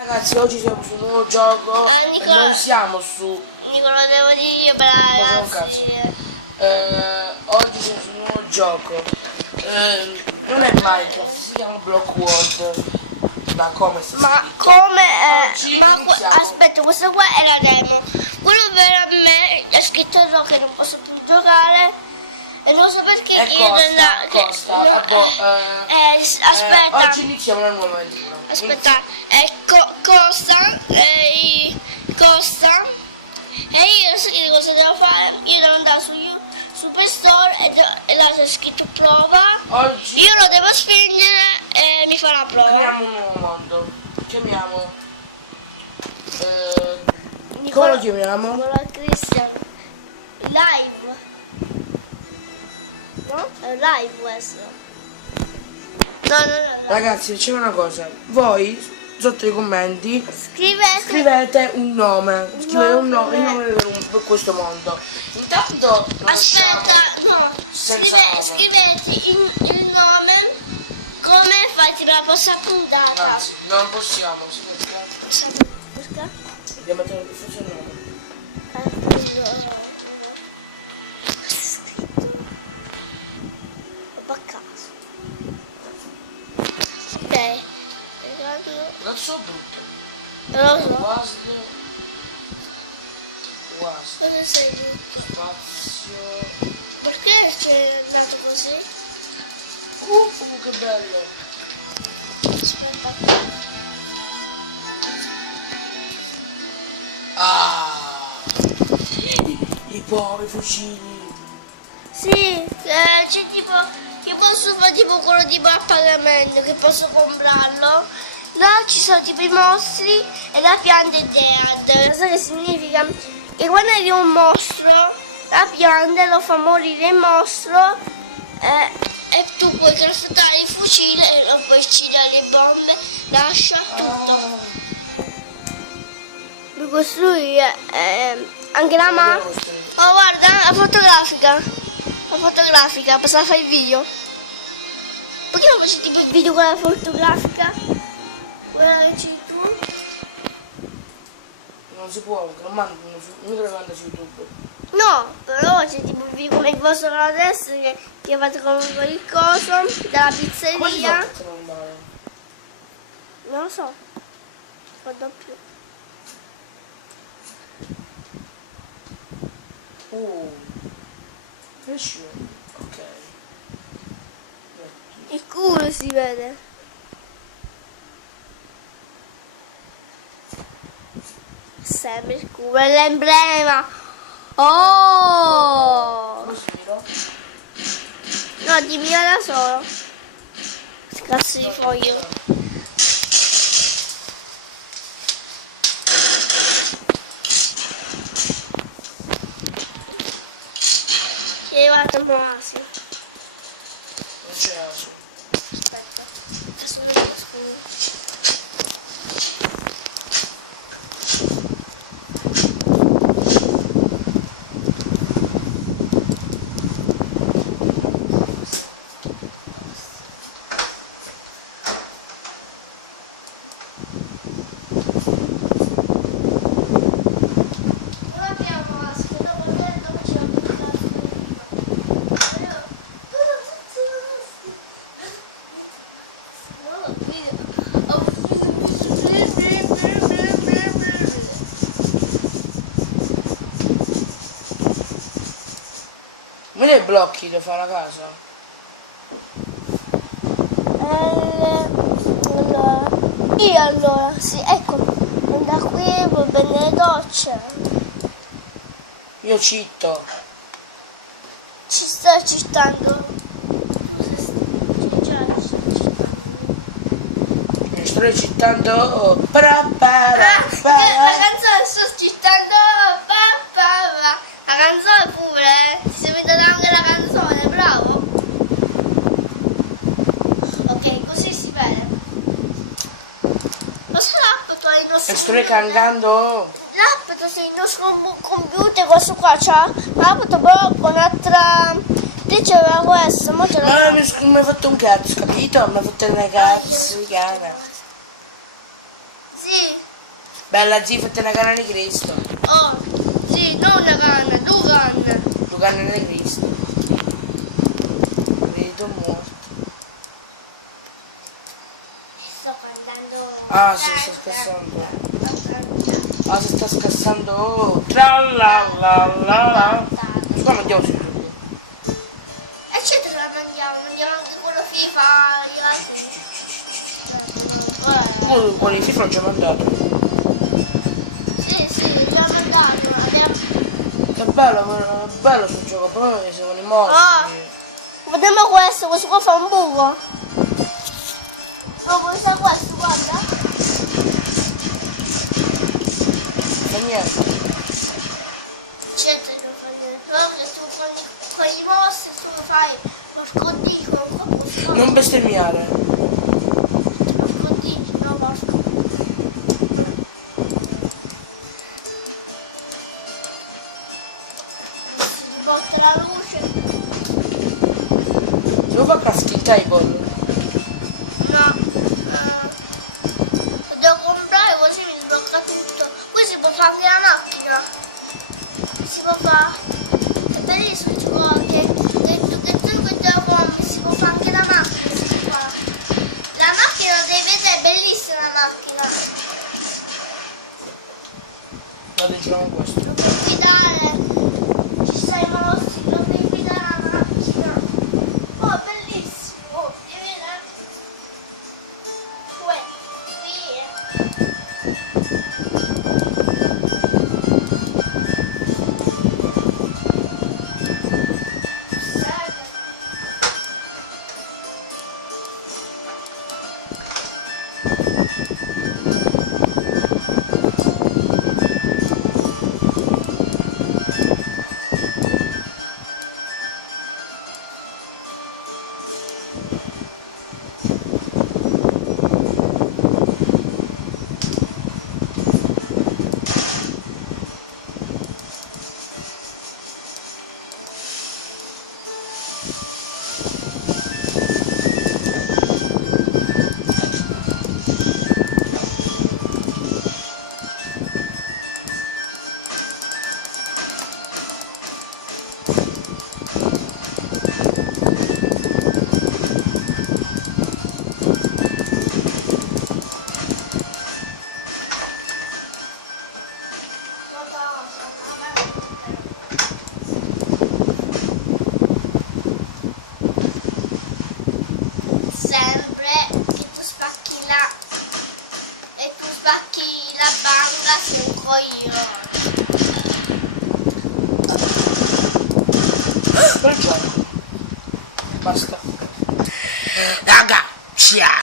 Ragazzi, oggi siamo su un nuovo gioco e Nicola, non siamo su... Nicola, devo dire io per un cazzo. Oggi siamo su un nuovo gioco. Non è Minecraft, si chiama Block World. Da come sta Ma scritto. come Oggi ma iniziamo. aspetta, questa qua è la demo. Quello vero a me è scritto no, che non posso più giocare. E non so perché E io costa. aspetta. Oggi iniziamo una nuova avventura. Aspetta, costa. E io so che cosa devo fare? Io devo andare su Superstore e là c'è scritto prova. Oggi Io lo devo spingere e mi fa la prova. creiamo un nuovo mondo. Chiamiamo... come lo chiamiamo? Nicola Christian. Live. No? È live questo. No. Ragazzi, c'è una cosa. Voi sotto i commenti scrivete un nome. Scrivete il nome per questo mondo. Intanto non Aspetta, no. senza nome. Scrivete il nome come fai tipo la prossima puntata. Anzi, non possiamo, si perché? Perché? Dobbiamo mettere per forza il nome. A caso. Ok. Cazzo brutto. Non lo so. Was. Dove sei? Spazio. Perché c'è tanto così? Che bello. Aspetta. Ah. I poveri fucili. Sì, c'è tipo, io posso fare tipo quello tipo a pagamento, che posso comprarlo. Là ci sono tipo i mostri e la pianta è dead. Cosa che significa? Che quando arriva un mostro, la pianta lo fa morire il mostro e tu puoi craftare il fucile e lo puoi uccidere le bombe, lascia tutto. Puoi costruire anche la mano. Oh guarda, la fotografica. La fotografica, basta fare il video. Perché non faccio tipo il video con la fotografica? Quella che c'è tu? Non si può, non manda, mica lo manda su YouTube. No, però c'è tipo il video come il vostro canale adesso che fate con il coso della Come si fa pizzeria. a non male? Non lo so. Guarda più. Pesce. Ok. Il culo si vede. Sempre il culo, è l'emblema. Oh! Come si dirà? No, dimmi da solo. Che cazzo di foglio. Ci è arrivato un po' asio. Non c'è aso. Aspetta. Adesso vedo lo scudo. Me ne blocchi da fare la casa? Allora, sì, ecco, da qui puoi prendere le docce. Io citto. Ci sto citando. Mi sto recitando. La canzone sto citando. La canzone pure. Ti sei inventata anche la canzone, bravo. Ok, così si vede. Lo so l'app tu hai il nostro. E sto cantando. L'app tu sei il nostro computer, questo qua c'ha. L'app tu però con un'altra. Te c'era questo, mo c'è Ma la. mi hai fatto un cazzo, capito? Mi hai fatto una cazzo di cane. Sì. Bella zia, fate una canna di Cristo. Oh, sì, non una canna, due canne. Due canne di Cristo. Vedo morto. Sto cantando. Ah, si sta scassando. Ah, si sta scassando. Oh, tra la la la. Qua mandiamo su YouTube. E ce la mandiamo anche quello FIFA. Oh, con i FIFA l'ho già mandato. Sì, già mandato. Che bello sul gioco, però mi sono i mostri. Vediamo questo qua fa un buco. Oh, questo, guarda. Fa niente. Certo che non fa niente, però che tu con i mostri tu fai lo scondino, Non bestemmiare. lo scondino, no, basta. Si botta la luce. Devo fare crafting table. No, lo devo comprare così mi sblocca tutto. Qui si può fare anche la macchina. Si può fare. È bellissimo il gioco che tu che te lo compri, si può fare anche la macchina. Si può fare. La macchina devi vedere, è bellissima la macchina. Vado in giro con questo. Lo puoi guidare. Ci sei mossi, lo puoi guidare la macchina. Oh, è bellissimo. Devi vedere. Uè, via. Sempre che tu spacchi là e tu spacchi la banga sei un coglione. Basta. Raga, ciao.